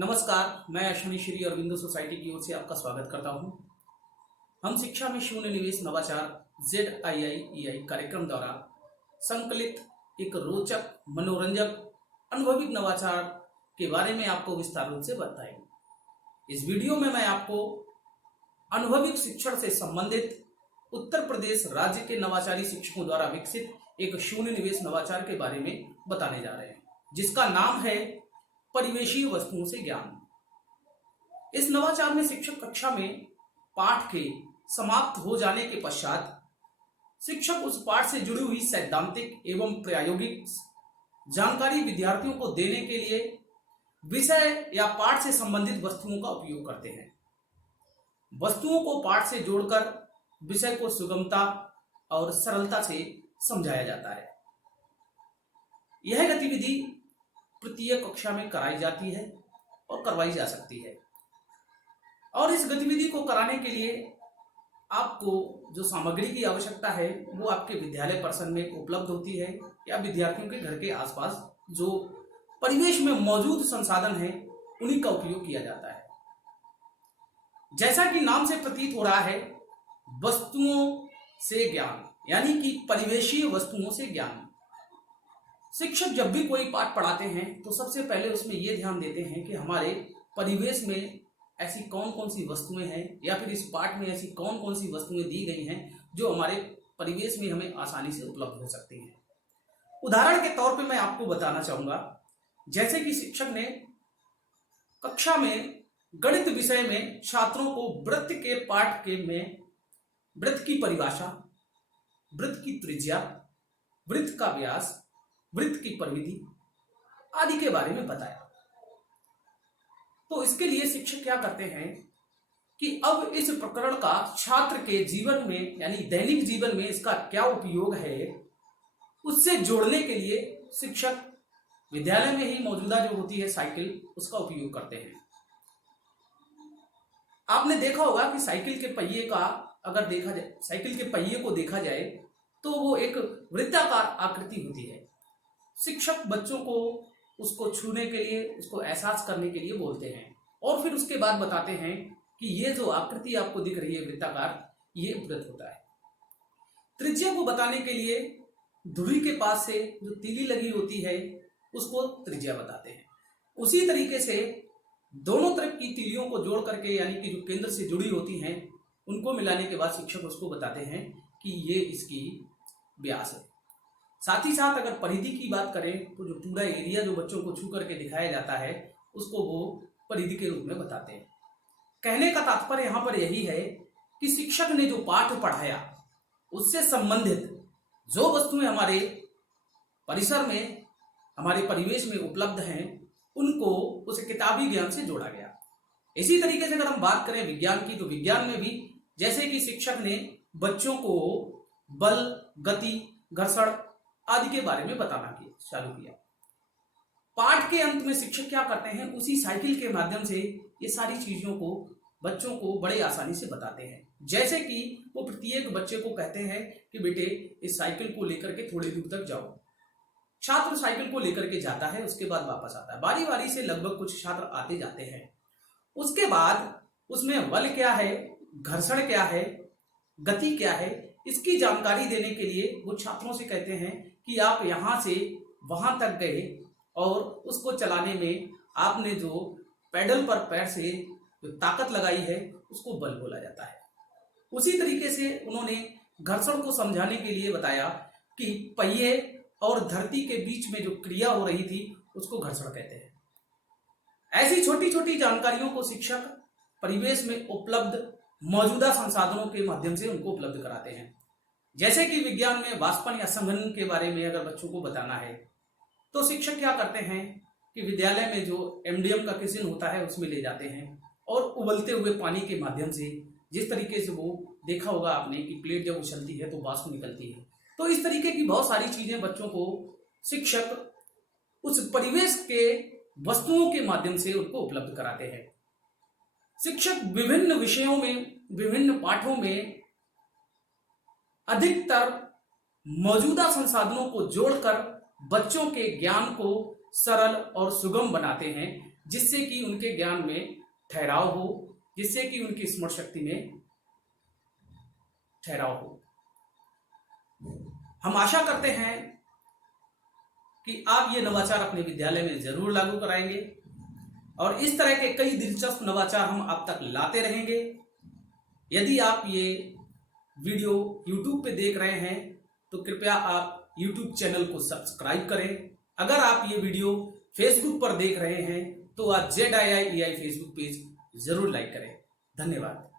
नमस्कार, मैं अश्विनी श्री अरविंदो सोसाइटी की ओर से आपका स्वागत करता हूं। हम शिक्षा में शून्य निवेश नवाचार ZIIEI कार्यक्रम द्वारा संकलित एक रोचक, मनोरंजक, अनुभविक नवाचार के बारे में आपको विस्तार रूप से बताएंगे। इस वीडियो में मैं आपको अनुभविक शिक्षण से संबंधित उत्तर प्रदेश राज्य के नवाचारी शिक्षकों द्वारा विकसित एक शून्य निवेश नवाचार के बारे में बताने जा रहे हैं, जिसका नाम है परिवेशीय वस्तुओं से ज्ञान। इस नवाचार में शिक्षक कक्षा में पाठ के समाप्त हो जाने के पश्चात शिक्षक उस पाठ से जुड़ी हुई सैद्धांतिक एवं प्रायोगिक जानकारी विद्यार्थियों को देने के लिए विषय या पाठ से संबंधित वस्तुओं का उपयोग करते हैं। वस्तुओं को पाठ से जोड़कर विषय को सुगमता और सरलता से समझाया जाता है। यह गतिविधि प्रत्येक कक्षा में कराई जाती है और करवाई जा सकती है, और इस गतिविधि को कराने के लिए आपको जो सामग्री की आवश्यकता है वो आपके विद्यालय परिसर में उपलब्ध होती है या विद्यार्थियों के घर के आसपास जो परिवेश में मौजूद संसाधन है उन्हीं का उपयोग किया जाता है। जैसा कि नाम से प्रतीत हो रहा है, वस्तुओं से ज्ञान यानी कि परिवेशीय वस्तुओं से ज्ञान। शिक्षक जब भी कोई पाठ पढ़ाते हैं तो सबसे पहले उसमें ये ध्यान देते हैं कि हमारे परिवेश में ऐसी कौन कौन सी वस्तुएं हैं, या फिर इस पाठ में ऐसी कौन कौन सी वस्तुएं दी गई हैं जो हमारे परिवेश में हमें आसानी से उपलब्ध हो सकती हैं। उदाहरण के तौर पे मैं आपको बताना चाहूँगा, जैसे कि शिक्षक ने कक्षा में गणित विषय में छात्रों को वृत्त के पाठ के में वृत्त की परिभाषा, वृत्त की त्रिज्या, वृत्त का व्यास, वृत्त की परिधि आदि के बारे में बताया। तो इसके लिए शिक्षक क्या करते हैं कि अब इस प्रकरण का छात्र के जीवन में यानी दैनिक जीवन में इसका क्या उपयोग है, उससे जोड़ने के लिए शिक्षक विद्यालय में ही मौजूदा जो होती है साइकिल, उसका उपयोग करते हैं। आपने देखा होगा कि साइकिल के पहिए का अगर देखा जाए, साइकिल के पहिए को देखा जाए तो वो एक वृत्ताकार आकृति होती है। शिक्षक बच्चों को उसको छूने के लिए, उसको एहसास करने के लिए बोलते हैं, और फिर उसके बाद बताते हैं कि ये जो आकृति आपको दिख रही है वृत्ताकार, ये वृत्त होता है। त्रिज्या को बताने के लिए धुरी के पास से जो तीली लगी होती है उसको त्रिज्या बताते हैं। उसी तरीके से दोनों तरफ की तीलियों को जोड़ करके यानी कि जो केंद्र से जुड़ी होती हैं उनको मिलाने के बाद शिक्षक उसको बताते हैं कि ये इसकी व्यास है। साथ ही साथ अगर परिधि की बात करें तो जो पूरा एरिया जो बच्चों को छू करके दिखाया जाता है उसको वो परिधि के रूप में बताते हैं। कहने का तात्पर्य यहाँ पर यही है कि शिक्षक ने जो पाठ पढ़ाया उससे संबंधित जो वस्तुएं हमारे परिसर में, हमारे परिवेश में उपलब्ध हैं, उनको उस किताबी ज्ञान से जोड़ा गया। इसी तरीके से अगर हम बात करें विज्ञान की, तो विज्ञान में भी जैसे कि शिक्षक ने बच्चों को बल, गति, घर्षण आदि के बारे में बताना चालू किया। पाठ के अंत में शिक्षक क्या करते हैं, उसी साइकिल के माध्यम से ये सारी चीजों को बच्चों को बड़े आसानी से बताते हैं। जैसे कि वो प्रत्येक बच्चे को कहते हैं कि बेटे इस साइकिल को लेकर के थोड़ी दूर तक जाओ। छात्र साइकिल को लेकर के जाता है, उसके बाद वापस आता है। बारी बारी से लगभग कुछ छात्र आते जाते हैं। उसके बाद उसमें बल क्या है, घर्षण क्या है, गति क्या है, इसकी जानकारी देने के लिए वो छात्रों से कहते हैं कि आप यहां से वहां तक गए और उसको चलाने में आपने जो पैडल पर पैर से जो ताकत लगाई है उसको बल बोला जाता है। उसी तरीके से उन्होंने घर्षण को समझाने के लिए बताया कि पहिए और धरती के बीच में जो क्रिया हो रही थी उसको घर्षण कहते हैं। ऐसी छोटी छोटी जानकारियों को शिक्षक परिवेश में उपलब्ध मौजूदा संसाधनों के माध्यम से उनको उपलब्ध कराते हैं। जैसे कि विज्ञान में वाष्पन या संघनन के बारे में अगर बच्चों को बताना है तो शिक्षक क्या करते हैं कि विद्यालय में जो एमडीएम का किचन होता है उसमें ले जाते हैं और उबलते हुए पानी के माध्यम से, जिस तरीके से वो देखा होगा आपने कि प्लेट जब उछलती है तो वाष्प निकलती है, तो इस तरीके की बहुत सारी चीजें बच्चों को शिक्षक उस परिवेश के वस्तुओं के माध्यम से उनको उपलब्ध कराते हैं। शिक्षक विभिन्न विषयों में, विभिन्न पाठों में अधिकतर मौजूदा संसाधनों को जोड़कर बच्चों के ज्ञान को सरल और सुगम बनाते हैं, जिससे कि उनके ज्ञान में ठहराव हो, जिससे कि उनकी स्मरण शक्ति में ठहराव हो। हम आशा करते हैं कि आप ये नवाचार अपने विद्यालय में जरूर लागू कराएंगे और इस तरह के कई दिलचस्प नवाचार हम आप तक लाते रहेंगे। यदि आप ये वीडियो YouTube पे देख रहे हैं तो कृपया आप YouTube चैनल को सब्सक्राइब करें। अगर आप ये वीडियो Facebook पर देख रहे हैं तो आप ZIIEI फेसबुक पेज जरूर लाइक करें। धन्यवाद।